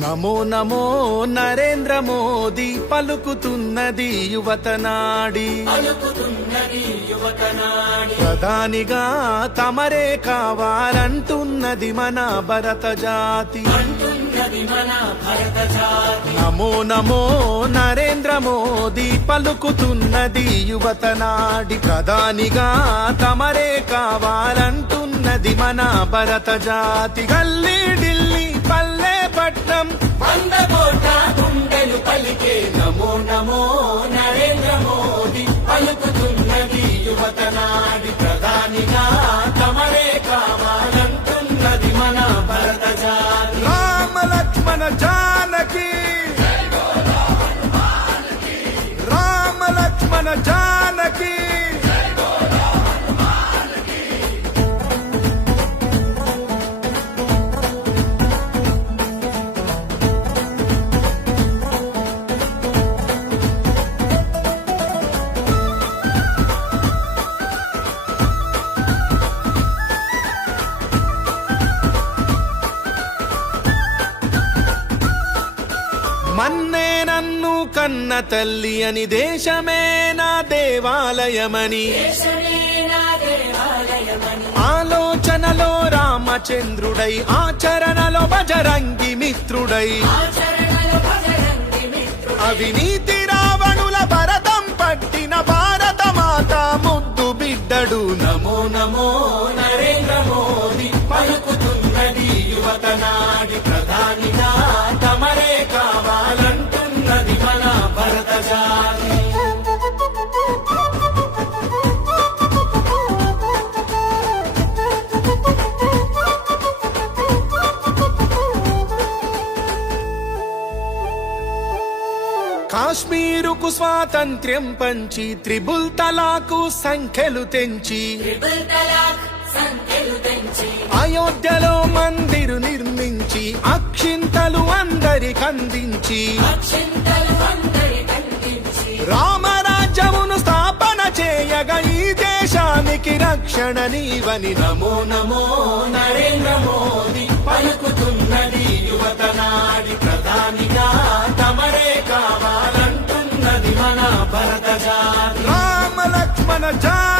నమో నమో నరేంద్ర మోదీ పలుకుతున్నది యువతనాడి ప్రధానిగా తమరే కావాలంటున్నది మన భరత జాతి. నమో నమో నరేంద్ర మోదీ పలుకుతున్నది యువతనాడి ప్రధానిగా తమరే కావాలంటున్నది మన భరత జాతి. గల్లీ ఢిల్లీ పల్లె పట్నం వంద కోట్ల గుండెలు పలికే నమో నమో నరేంద్ర మోదీ పలుకుతున్నది యువతనాడి ప్రధానిగా తమరే కావాలంటున్నది మన భరత జాతి. రామ లక్ష్మణ జానకి రామ లక్ష్మణ జానకి మన్నే నన్ను కన్న తల్లి అని దేశమే నా దేవాలయమని ఆలోచనలో రామచంద్రుడై ఆచరణలో బజరంగి మిత్రుడై అవినీతి రావణుల భరతం పట్టిన భారత మాత ముద్దు బిడ్డడు. నమో నమో నరేంద్ర మోదీ పలుకుతున్నది యువతనాడి ప్రధానిగా తమరే కావాలంటున్నది మన భరత జాతి. కాశ్మీరుకు స్వాతంత్ర్యం పంచి త్రిబుల్ తలాకు సంఖ్యలు తెంచి అయోధ్యలో మందిరు నిర్మించి అక్షింతలు అందరికందించి రామరాజ్యమును స్థాపన చేయగా ఈ దేశానికి రక్షణ నీవని. నమో నమో నరేంద్ర మోదీ పలుకుతున్నది యువతనాడి ప్రధానిగా తమరే కావాలంటున్నది మన భరత జాతి. రామ లక్ష్మణ జానకి